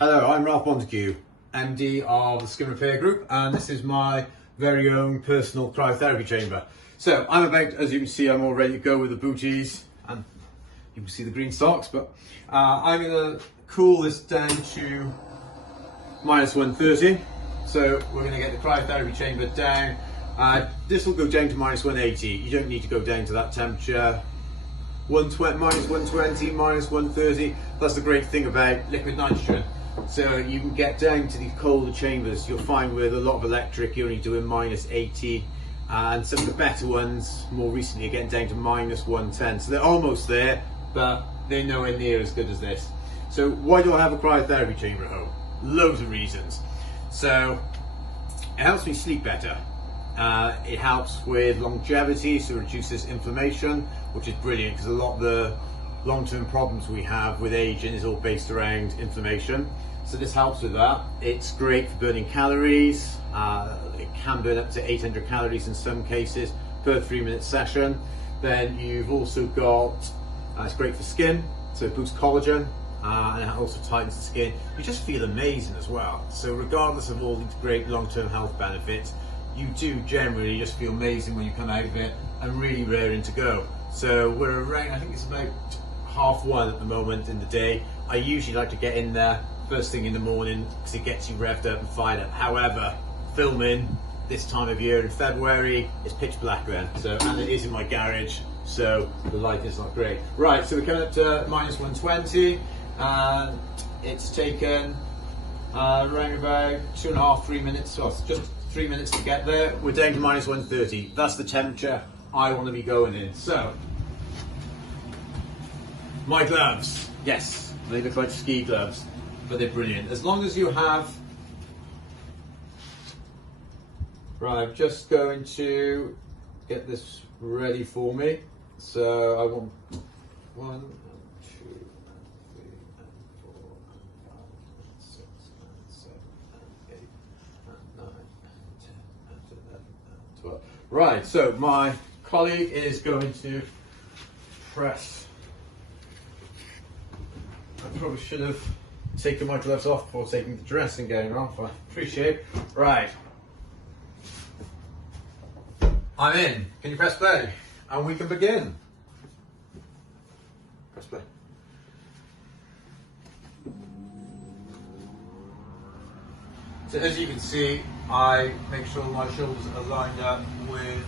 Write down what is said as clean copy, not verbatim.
Hello, I'm Ralph Montague, MD of the Skin Repair Group, and this is my very own personal cryotherapy chamber. So I'm about, as you can see, I'm all ready to go with the booties, and you can see the green socks, but I'm going to cool this down to minus 130. So we're going to get the cryotherapy chamber down. This will go down to minus 180. You don't need to go down to that temperature. Minus 120, minus 130. That's the great thing about liquid nitrogen. So you can get down to these colder chambers. You'll find with a lot of electric, you're only doing minus 80. And some of the better ones, more recently, are getting down to minus 110. So they're almost there, but they're nowhere near as good as this. So why do I have a cryotherapy chamber at home? Loads of reasons. So it helps me sleep better. It helps with longevity, so it reduces inflammation, which is brilliant because a lot of the long-term problems we have with aging is all based around inflammation. So this helps with that. It's great for burning calories. It can burn up to 800 calories in some cases per 3-minute session. Then you've also got, it's great for skin, so it boosts collagen. And it also tightens the skin. You just feel amazing as well. So regardless of all these great long-term health benefits, you do generally just feel amazing when you come out of it and really raring to go. So we're around, I think it's about 1:30 at the moment in the day. I usually like to get in there first thing in the morning because it gets you revved up and fired up. However, filming this time of year in February, it's pitch black then. So, and it is in my garage, so the light is not great. Right, so we're coming up to minus 120. And it's taken around about 2.5–3 minutes, so it's just 3 minutes to get there. We're down to minus 130. That's the temperature I want to be going in. So, my gloves, yes, they look like ski gloves, but they're brilliant. As long as you have, right, I'm just going to get this ready for me. So I want 1, 2, 3, 4, 5, 6, 7, 8, 9, 10, 11, 12. Right, so my colleague is going to press. I probably should have taken my gloves off before taking the dressing gown off. I appreciate it. Right. I'm in. Can you press play? And we can begin. Press play. So as you can see, I make sure my shoulders are lined up with